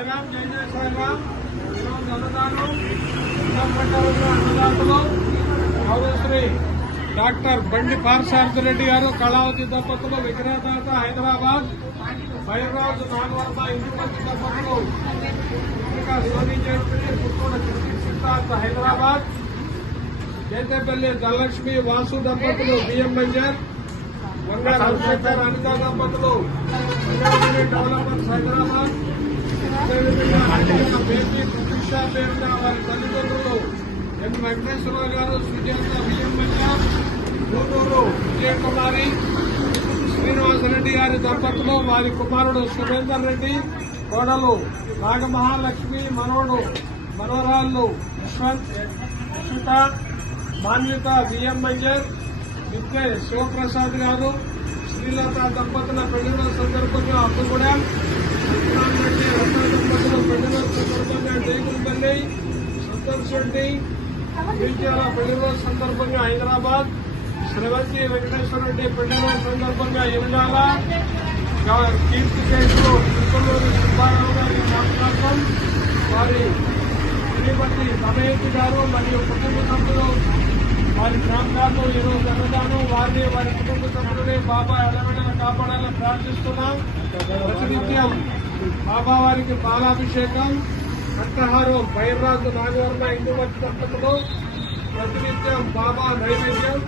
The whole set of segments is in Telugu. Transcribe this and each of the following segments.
సాయిరామ్ జై జై సాయిరామ్ ఈరోజు అన్నదానం అన్నపట్టాలలో అన్నదాతలు గౌరవశ్రీ డాక్టర్ బండి పార్సార్థి రెడ్డి గారు కళావతి దంపతులు విగ్రహదాత హైదరాబాద్ భైరరాజు నాగవర్మ ఇంటి మంచి దంపతులు ఇంకా సోనీ జయపల్లి పుత్తూరు సిద్ధార్థ హైదరాబాద్ జైతేపల్లి ధనలక్ష్మి వాసు దంపతులు బిఎం బంజర్ వంగ రాజశేఖర్ అనిత దంపతులు రంగారెడ్డి డెవలపర్స్ హైదరాబాద్ అదేవిధంగా అడిగిన బేబీ ప్రతీక్ష పేరున వారి తల్లిదండ్రులు ఎం వెంకటేశ్వరరావు గారు సుజాత బిఎం బంజర్ గూడూరు విజయకుమారి శ్రీనివాసరెడ్డి గారి దంపతులు వారి కుమారుడు సురేందర్ రెడ్డి కోడలు నాగమహాలక్ష్మి మనవడు మనవరాళ్ళు యశ్వంత్ యశ్విత మాన్యత బిఎం మంజర్ విద్య శివప్రసాద్ గారు శ్రీలత దంపతుల పెళ్ళిన సందర్భంగా అప్పుగూడెం సత్యనారాయణ రెడ్డి రత్న దంపతుల పెళ్ళిన సందర్భంగా జైగులపల్లి సంతోష్ రెడ్డి విజయాల పెళ్ళిరోజు సందర్భంగా హైదరాబాద్ శ్రవంతి వెంకటేశ్వర రెడ్డి పెళ్ళిరోజు సందర్భంగా ఇరుగాల కీర్తి చేస్తూ తిరుపలూరు సుబ్బారావు గారి జ్ఞాపకార్థం వారి శ్రీమతి సమయతి గారు మరియు కుటుంబ సభ్యులు వారి జ్ఞాపకాలు ఈరోజు జరుగుతాను. వారిని వారి కుటుంబ సభ్యులని బాబా ఎలవెడల కాపాడాలని ప్రార్థిస్తున్నాం. ప్రతినిత్యం బాబా వారికి పాలాభిషేకం. కంఠహారం బైర్రాజు నాగవర్మ హిందూ వచ్చి దంపతులు ప్రతినిత్యం బాబా నైవేద్యం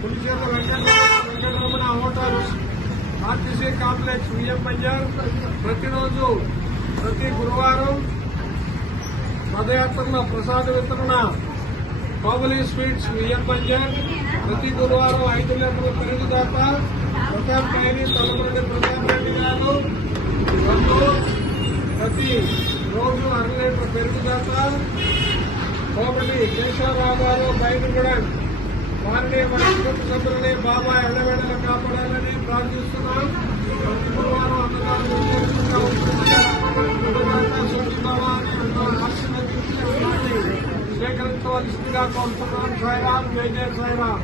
Pulicherla Venkata Venkataramana hotel RTC complex V M ప్రతిరోజు ప్రతి గురువారం పదయాత్రలో ప్రసాద వితరణ బాబులి స్వీట్స్ విఎం బజార్ ప్రతి గురువారం ఐదు లీటర్ల పెరుగుదాత ప్రతాప్ డైరీ తలమరెడ్డి ప్రతాప్ అర లీటర్ పెరుగుదాత కోమలి కేశవరావు గారు బయటగూడెం వారిని మన కుటుంబ సభ్యులని బాబా ఎల్లవేళలా కాపాడాలని ప్రార్థిస్తున్నాం ప్రతి గురువారం అన్నదానం విశేషంగా ఉంటుంది. గురువారం సూచించాలా అని అన్న ఆశీర్వదించి వారిని స్వీకరించవలసిందిగా కోరుతున్నాం సాయిరాం జై జయ సాయిరాం